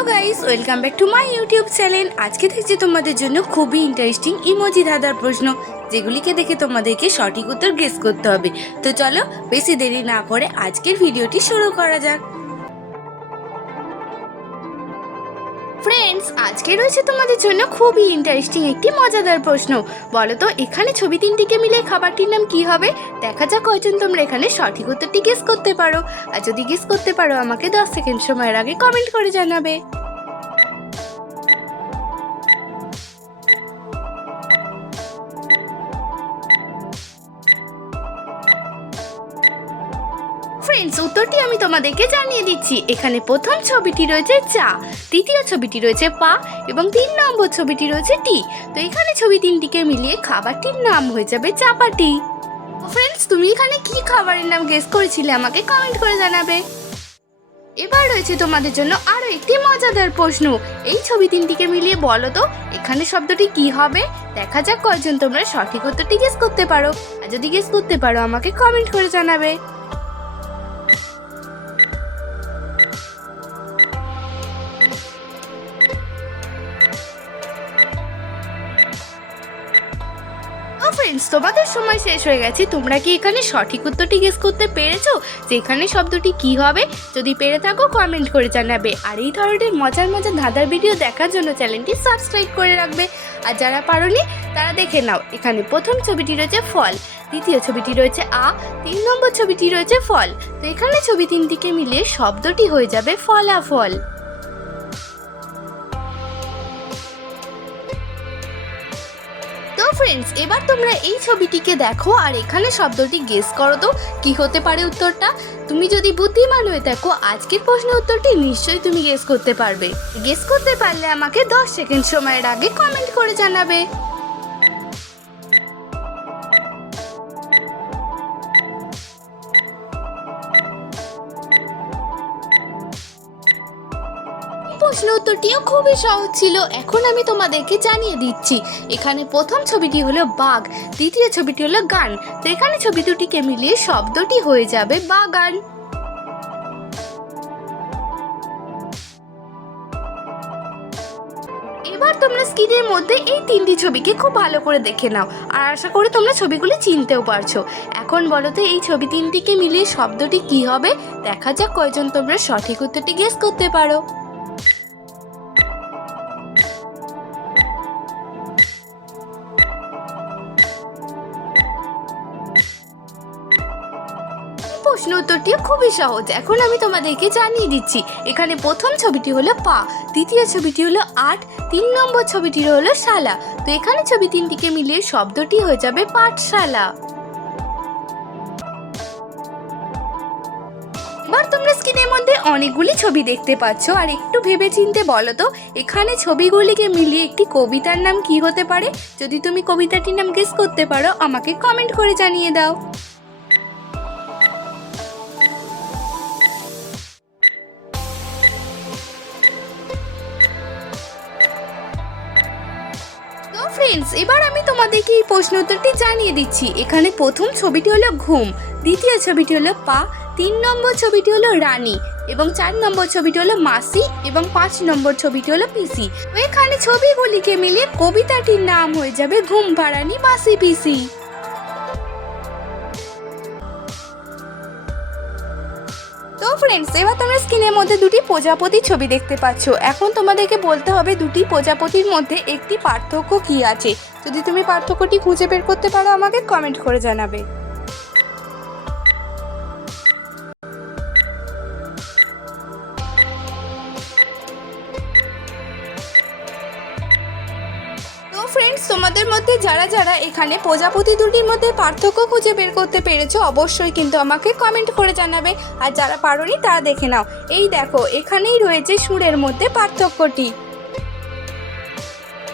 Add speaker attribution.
Speaker 1: Hello guys welcome back to my YouTube channel আজকে দেখছি তোমাদের জন্য খুবই ইন্টারেস্টিং ইমোজি ধাঁধার প্রশ্ন, যেগুলিকে দেখে তোমাদেরকে সঠিক উত্তর গেস করতে হবে। তো চলো, বেশি দেরি না করে আজকের ভিডিওটি শুরু করা যাক। ফ্রেন্ডস আজকে রয়েছে তোমাদের জন্য খুবই ইন্টারেস্টিং একটি মজাদার প্রশ্ন। বলো তো এখানে ছবি তিনটিকে মিলে খাবারটির নাম কি হবে? দেখা যাক কয়জন তোমরা এখানে সঠিক উত্তরটি গেস করতে পারো। আর যদি গেস করতে পারো, আমাকে দশ সেকেন্ড সময়ের আগে কমেন্ট করে জানাবে। ফ্রেন্ডস উত্তরটি আমি তোমাদেরকে জানিয়ে দিচ্ছি। এখানে প্রথম ছবিটি রয়েছে চা, তৃতীয় ছবিটি রয়েছে পা এবং তিন নম্বর ছবিটি রয়েছে টি। তো এখানে ছবি তিনটিকে মিলিয়ে খাবারটির নাম হয়ে যাবে চাপাটি। ফ্রেন্ডস তুমি এখানে কি খাবারের নাম গেস করেছিলে আমাকে কমেন্ট করে জানাবে। এবার রয়েছে তোমাদের জন্য আরও একটি মজাদার প্রশ্ন। এই ছবি তিনটিকে মিলিয়ে বলো তো, এখানে শব্দটি কি হবে? দেখা যাক কয়জন তোমরা সঠিক উত্তরটি গেস করতে পারো। আর যদি গেস করতে পারো, আমাকে কমেন্ট করে জানাবে। ফ্রেন্ডস তোমাদের সময় শেষ হয়ে গেছে। তোমরা কি এখানে সঠিক উত্তরটি গেস করতে পেরেছ? যে এখানে শব্দটি কি হবে, যদি পেরে থাকো কমেন্ট করে জানাবে। আর এই ধরনের মজার মজার ধাঁধার ভিডিও দেখার জন্য চ্যানেলটি সাবস্ক্রাইব করে রাখবে। আর যারা পারোনি, তারা দেখে নাও, এখানে প্রথম ছবিটি রয়েছে ফল, দ্বিতীয় ছবিটি রয়েছে আ, তিন নম্বর ছবিটি রয়েছে ফল। তো এখানে ছবি তিনটিকে মিলিয়ে শব্দটি হয়ে যাবে ফলাফল। ফ্রেন্ডস এবার তোমরা এই ছবিটিকে দেখো আর এখানে শব্দটি গেস করো তো, কি হতে পারে উত্তরটা? তুমি যদি বুদ্ধিমান হয়ে থাকো, আজকের প্রশ্নের উত্তরটি নিশ্চয়ই তুমি গেস করতে পারবে। গেস করতে পারলে আমাকে দশ সেকেন্ড সময়ের আগে কমেন্ট করে জানাবে। প্রশ্ন উত্তরটিও খুবই সহজ ছিল। এখন আমি তোমাদেরকে জানিয়ে দিচ্ছি। এখানে প্রথম ছবিটি হলো বাঘ, দ্বিতীয় ছবিটি হলো গান। তো এখানে ছবি দুটিকে মিলিয়ে শব্দটি হয়ে যাবে বাগান। এবার তোমরা স্ক্রিনের মধ্যে এই তিনটি ছবিকে খুব ভালো করে দেখে নাও। আর আশা করি তোমরা ছবিগুলি চিনতেও পারছ। এখন বলো তো, এই ছবি তিনটিকে মিলিয়ে শব্দটি কি হবে? দেখা যাক কয়জন তোমরা সঠিক উত্তরটি গেস করতে পারো। প্রশ্ন উত্তরটিও খুবই সহজ। এখন আমি তোমাদেরকে জানিয়ে দিচ্ছি। এখানে প্রথম ছবিটি হলো পা, দ্বিতীয় ছবিটি হলো আট, তিন নম্বর ছবিটি হলো শালা। তো এখানে ছবি তিনটিকে মিলিয়ে শব্দটি হয়ে যাবে পাঠশালা। তোমরা স্ক্রিনের মধ্যে অনেকগুলি ছবি দেখতে পাচ্ছ। আর একটু ভেবে চিনতে বলো তো, এখানে ছবিগুলিকে মিলিয়ে একটি কবিতার নাম কি হতে পারে? যদি তুমি কবিতাটির নাম গেস করতে পারো, আমাকে কমেন্ট করে জানিয়ে দাও। তো ফ্রেন্ডস, এবার আমি তোমাদেরকে এই প্রশ্ন উত্তরটি জানিয়ে দিচ্ছি। এখানে প্রথম ছবিটি হলো ঘুম, দ্বিতীয় ছবিটি হলো পা, তিন নম্বর ছবিটি হলো রানী, এবং চার নম্বর ছবিটি হলো মাসি, এবং পাঁচ নম্বর ছবিটি হলো পিসি। এখানে ছবিগুলিকে মিলিয়ে কবিতাটির নাম হয়ে যাবে ঘুম পাড়ানি মাসি পিসি। ফ্রেন্ডস এবার তোমরা স্ক্রিনের মধ্যে দুটি প্রজাপতির ছবি দেখতে পাচ্ছ। এখন তোমাদেরকে বলতে হবে দুটি প্রজাপতির মধ্যে একটি পার্থক্য কি আছে। যদি তুমি পার্থক্যটি খুঁজে বের করতে পারো, আমাকে কমেন্ট করে জানাবে। ফ্রেন্ডস তোমাদের মধ্যে যারা যারা এখানে প্রজাপতি দুটির মধ্যে পার্থক্য খুঁজে বের করতে পেরেছ, অবশ্যই কিন্তু আমাকে কমেন্ট করে জানাবে। আর যারা পারোনি, তারা দেখে নাও। এই দেখো, এখানেই রয়েছে সুরের মধ্যে পার্থক্যটি।